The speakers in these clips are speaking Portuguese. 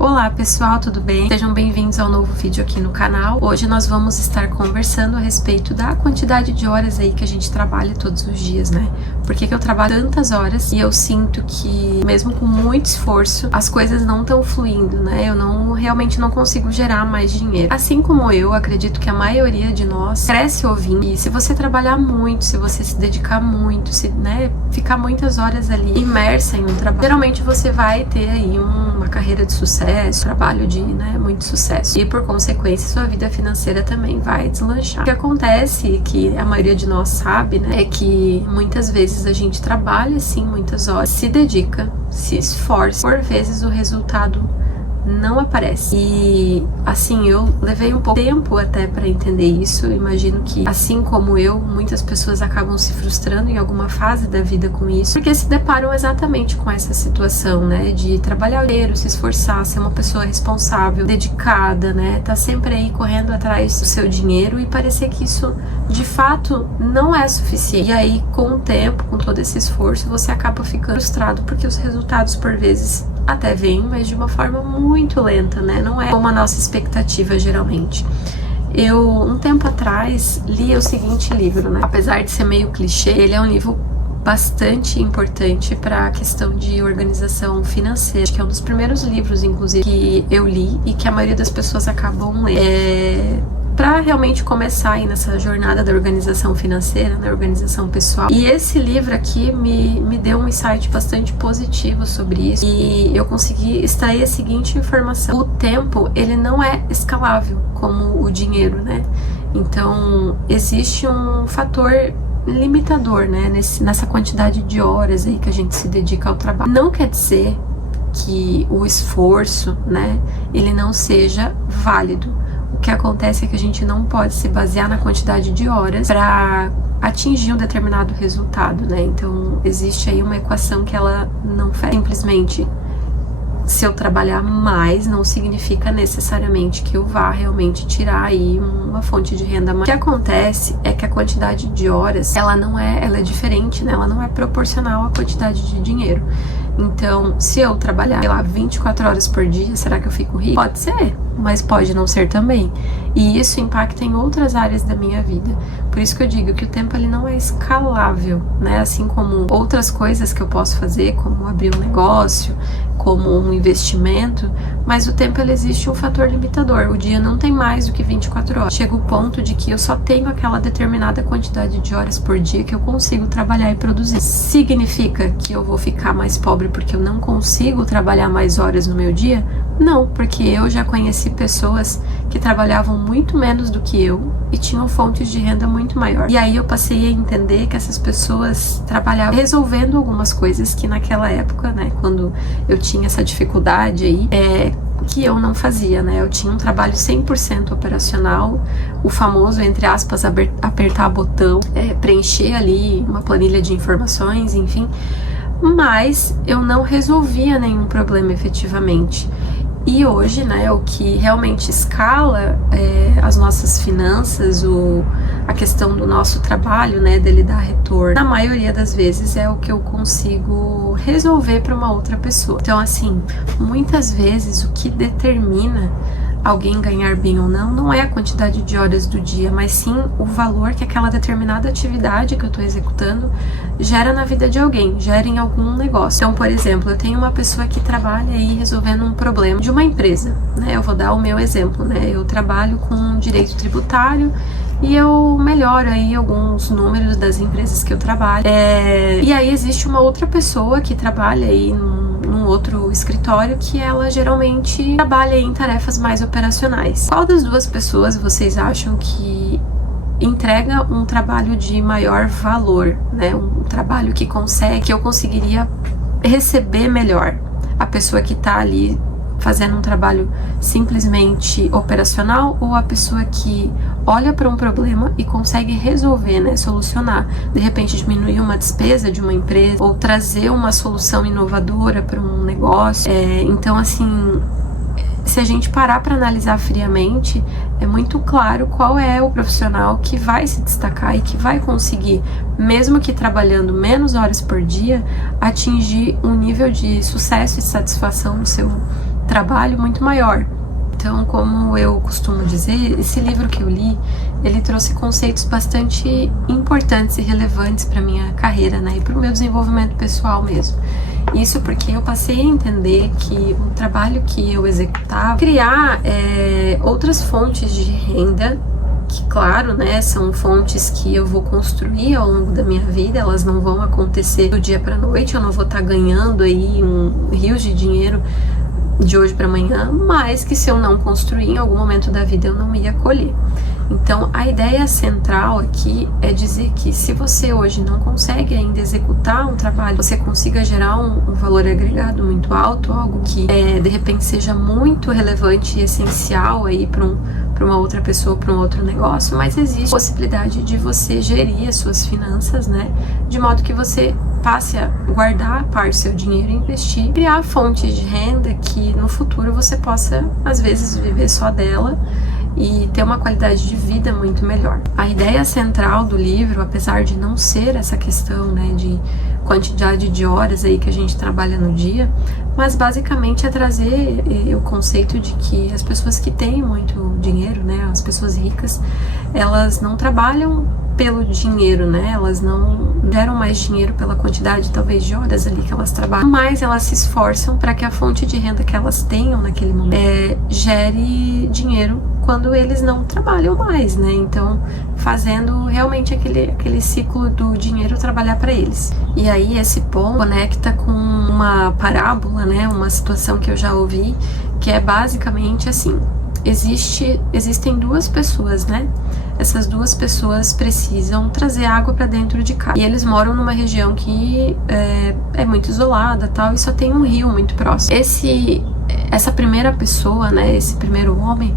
Olá pessoal, tudo bem? Sejam bem-vindos ao novo vídeo aqui no canal. Hoje nós vamos estar conversando a respeito da quantidade de horas aí que a gente trabalha todos os dias, né? Por que eu trabalho tantas horas e eu sinto que, mesmo com muito esforço, as coisas não estão fluindo, né? Eu realmente não consigo gerar mais dinheiro. Assim como eu, acredito que a maioria de nós cresce ouvindo. E se você trabalhar muito, se você se dedicar muito, se, né, ficar muitas horas ali imersa em um trabalho, geralmente você vai ter aí uma carreira de sucesso, trabalho de, né, muito sucesso. E por consequência, sua vida financeira também vai deslanchar. O que acontece, que a maioria de nós sabe, né, é que muitas vezes a gente trabalha, sim, muitas horas, se dedica, se esforça, por vezes o resultado não aparece. E assim, eu levei um pouco de tempo até para entender isso. Eu imagino que, assim como eu, muitas pessoas acabam se frustrando em alguma fase da vida com isso, porque se deparam exatamente com essa situação, né, de trabalhar o dinheiro, se esforçar, ser uma pessoa responsável, dedicada, né, tá sempre aí correndo atrás do seu dinheiro e parecer que isso de fato não é suficiente. E aí, com o tempo, com todo esse esforço, você acaba ficando frustrado porque os resultados por vezes até vem, mas de uma forma muito lenta, né? Não é como a nossa expectativa geralmente. Eu, um tempo atrás, li o seguinte livro, né? Apesar de ser meio clichê, ele é um livro bastante importante para a questão de organização financeira, que é um dos primeiros livros, inclusive, que eu li e que a maioria das pessoas acabam lendo. Para realmente começar aí nessa jornada da organização financeira, da organização pessoal. E esse livro aqui me deu um insight bastante positivo sobre isso, e eu consegui extrair a seguinte informação: o tempo, ele não é escalável como o dinheiro, né? Então existe um fator limitador, né, nessa quantidade de horas aí que a gente se dedica ao trabalho. Não quer dizer que o esforço, né, ele não seja válido. O que acontece é que a gente não pode se basear na quantidade de horas para atingir um determinado resultado, né? Então existe aí uma equação que ela não faz. Simplesmente, se eu trabalhar mais, não significa necessariamente que eu vá realmente tirar aí uma fonte de renda mais. O que acontece é que a quantidade de horas, ela é diferente, né? Ela não é proporcional à quantidade de dinheiro. Então, se eu trabalhar, sei lá, 24 horas por dia, será que eu fico rico? Pode ser, mas pode não ser também. E isso impacta em outras áreas da minha vida. Por isso que eu digo que o tempo, ele não é escalável, né? Assim como outras coisas que eu posso fazer, como abrir um negócio, como um investimento, mas o tempo, ele existe um fator limitador. O dia não tem mais do que 24 horas. Chega o ponto de que eu só tenho aquela determinada quantidade de horas por dia que eu consigo trabalhar e produzir. Significa que eu vou ficar mais pobre porque eu não consigo trabalhar mais horas no meu dia? Não, porque eu já conheci pessoas que trabalhavam muito menos do que eu e tinham fontes de renda muito maior. E aí eu passei a entender que essas pessoas trabalhavam resolvendo algumas coisas que naquela época, né, quando eu tinha essa dificuldade aí, que eu não fazia, né? Eu tinha um trabalho 100% operacional, o famoso, entre aspas, apertar botão, preencher ali uma planilha de informações, enfim, mas eu não resolvia nenhum problema efetivamente. E hoje, né, o que realmente escala as nossas finanças, a questão do nosso trabalho, né, dele dar retorno, na maioria das vezes é o que eu consigo resolver para uma outra pessoa. Então, assim, muitas vezes o que determina alguém ganhar bem ou não é a quantidade de horas do dia, mas sim o valor que aquela determinada atividade que eu estou executando gera na vida de alguém, gera em algum negócio. Então, por exemplo, eu tenho uma pessoa que trabalha aí resolvendo um problema de uma empresa, né? Eu vou dar o meu exemplo, né? Eu trabalho com direito tributário e eu melhoro aí alguns números das empresas que eu trabalho. E aí existe uma outra pessoa que trabalha aí num outro escritório que ela geralmente trabalha em tarefas mais operacionais. Qual das duas pessoas vocês acham que entrega um trabalho de maior valor, né? Um trabalho que eu conseguiria receber melhor? A pessoa que tá ali fazendo um trabalho simplesmente operacional, ou a pessoa que olha para um problema e consegue resolver, né, solucionar, de repente diminuir uma despesa de uma empresa ou trazer uma solução inovadora para um negócio? Então, assim, se a gente parar para analisar friamente, é muito claro qual é o profissional que vai se destacar e que vai conseguir, mesmo que trabalhando menos horas por dia, atingir um nível de sucesso e satisfação no seu trabalho muito maior. Então, como eu costumo dizer, esse livro que eu li, ele trouxe conceitos bastante importantes e relevantes para minha carreira, né, e para o meu desenvolvimento pessoal mesmo. Isso porque eu passei a entender que o trabalho que eu executava, criar outras fontes de renda, que claro, né, são fontes que eu vou construir ao longo da minha vida, elas não vão acontecer do dia para noite, eu não vou estar ganhando aí rios de dinheiro de hoje para amanhã, mas que se eu não construir em algum momento da vida eu não ia colher. Então a ideia central aqui é dizer que se você hoje não consegue ainda executar um trabalho, você consiga gerar um valor agregado muito alto, algo que de repente seja muito relevante e essencial aí para uma outra pessoa, para um outro negócio, mas existe a possibilidade de você gerir as suas finanças, né, de modo que você passe a guardar parte do seu dinheiro e investir, criar fontes de renda que no futuro você possa, às vezes, viver só dela e ter uma qualidade de vida muito melhor. A ideia central do livro, apesar de não ser essa questão, né, de quantidade de horas aí que a gente trabalha no dia, mas basicamente é trazer o conceito de que as pessoas que têm muito dinheiro, né, as pessoas ricas, elas não trabalham pelo dinheiro, né, elas não geram mais dinheiro pela quantidade talvez de horas ali que elas trabalham, mas elas se esforçam para que a fonte de renda que elas tenham naquele momento gere dinheiro quando eles não trabalham mais, né? Então, fazendo realmente aquele ciclo do dinheiro trabalhar para eles. E aí esse ponto conecta com uma parábola, né? Uma situação que eu já ouvi, que é basicamente assim: existem duas pessoas, né? Essas duas pessoas precisam trazer água para dentro de casa. E eles moram numa região que é muito isolada, tal, e só tem um rio muito próximo. Essa primeira pessoa, né? Esse primeiro homem,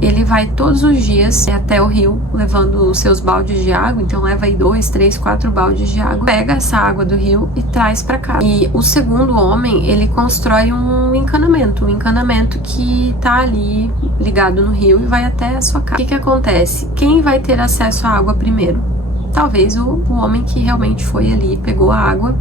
ele vai todos os dias até o rio, levando os seus baldes de água, então leva aí 2, 3, 4 baldes de água, pega essa água do rio e traz para cá. E o segundo homem, ele constrói um encanamento que tá ali ligado no rio e vai até a sua casa. O que acontece? Quem vai ter acesso à água primeiro? Talvez o homem que realmente foi ali, pegou a água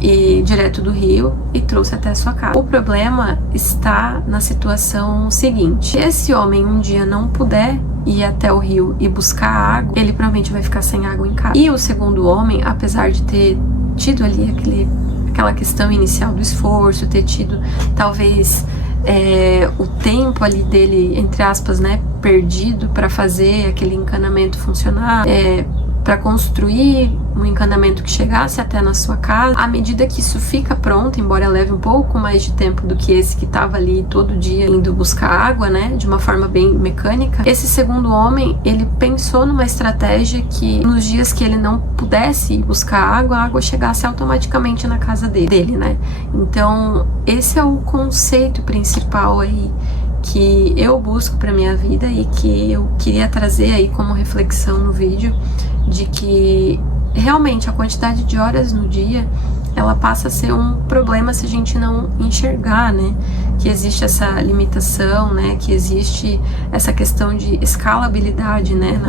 e direto do rio e trouxe até a sua casa. O problema está na situação seguinte: se esse homem um dia não puder ir até o rio e buscar água, ele provavelmente vai ficar sem água em casa. E o segundo homem, apesar de ter tido ali aquela questão inicial do esforço, ter tido talvez o tempo ali dele, entre aspas, né, perdido para fazer aquele encanamento funcionar, para construir um encanamento que chegasse até na sua casa, à medida que isso fica pronto, embora leve um pouco mais de tempo do que esse que estava ali todo dia indo buscar água, né, de uma forma bem mecânica, esse segundo homem, ele pensou numa estratégia que nos dias que ele não pudesse ir buscar água, a água chegasse automaticamente na casa dele, né. Então, esse é o conceito principal aí que eu busco para minha vida e que eu queria trazer aí como reflexão no vídeo, de que realmente a quantidade de horas no dia, ela passa a ser um problema se a gente não enxergar, né, que existe essa limitação, né, que existe essa questão de escalabilidade, né,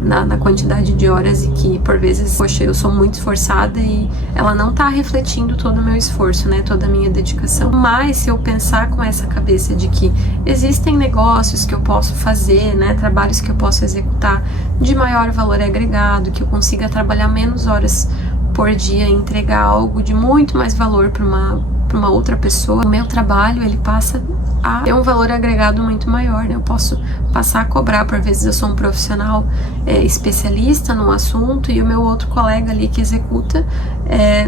na quantidade de horas, e que por vezes, poxa, eu sou muito esforçada e ela não tá refletindo todo o meu esforço, né, toda a minha dedicação. Mas se eu pensar com essa cabeça de que existem negócios que eu posso fazer, né, trabalhos que eu posso executar de maior valor agregado, que eu consiga trabalhar menos horas por dia, entregar algo de muito mais valor para uma outra pessoa, o meu trabalho, ele passa a ter um valor agregado muito maior, né? Eu posso passar a cobrar, por vezes eu sou um profissional especialista num assunto e o meu outro colega ali que executa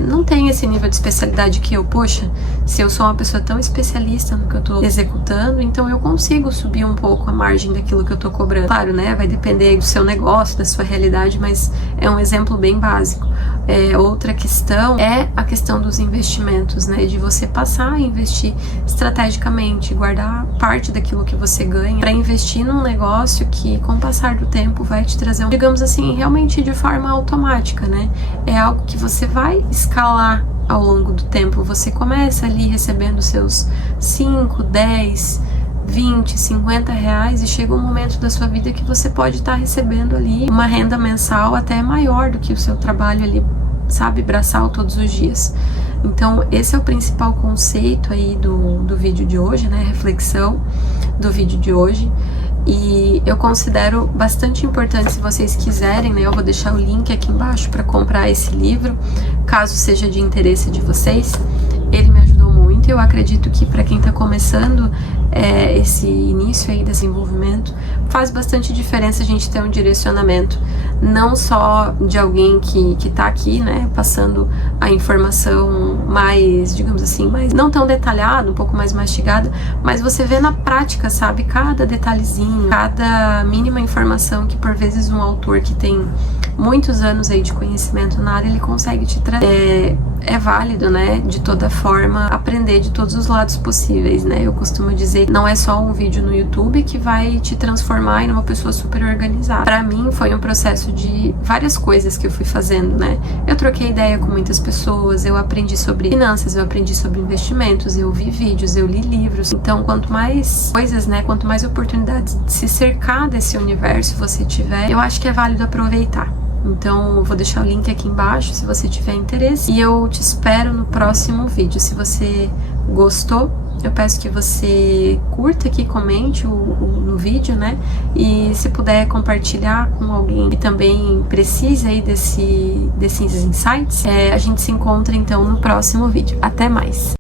não tem esse nível de especialidade que eu. Poxa, se eu sou uma pessoa tão especialista no que eu tô executando, então eu consigo subir um pouco a margem daquilo que eu tô cobrando. Claro, né? Vai depender aí do seu negócio, da sua realidade, mas é um exemplo bem básico. Outra questão é a questão dos investimentos, né? De você passar a investir estrategicamente, guardar parte daquilo que você ganha para investir num negócio que, com o passar do tempo, vai te trazer, digamos assim, realmente de forma automática, né? É algo que você vai escalar ao longo do tempo. Você começa ali recebendo seus 5, 10, 20, 50 reais e chega um momento da sua vida que você pode estar recebendo ali uma renda mensal até maior do que o seu trabalho ali, sabe, braçal todos os dias. Então esse é o principal conceito aí do vídeo de hoje, né? Reflexão do vídeo de hoje. E eu considero bastante importante, se vocês quiserem, né? Eu vou deixar o link aqui embaixo para comprar esse livro, caso seja de interesse de vocês. Ele me ajudou muito. Eu acredito que para quem está começando esse início aí, desenvolvimento, faz bastante diferença a gente ter um direcionamento, não só de alguém que tá aqui, né, passando a informação mais, digamos assim, mais não tão detalhada, um pouco mais mastigada, mas você vê na prática, sabe, cada detalhezinho, cada mínima informação que por vezes um autor que tem muitos anos aí de conhecimento na área, ele consegue te trazer. É válido, né, de toda forma, aprender de todos os lados possíveis, né? Eu costumo dizer que não é só um vídeo no YouTube que vai te transformar em uma pessoa super organizada. Pra mim, foi um processo de várias coisas que eu fui fazendo, né? Eu troquei ideia com muitas pessoas, eu aprendi sobre finanças, eu aprendi sobre investimentos, eu vi vídeos, eu li livros. Então, quanto mais coisas, né, quanto mais oportunidades de se cercar desse universo você tiver, eu acho que é válido aproveitar. Então, eu vou deixar o link aqui embaixo se você tiver interesse. E eu te espero no próximo vídeo. Se você gostou, eu peço que você curta aqui, comente no vídeo, né? E se puder compartilhar com alguém que também precisa aí desses insights, a gente se encontra então no próximo vídeo. Até mais!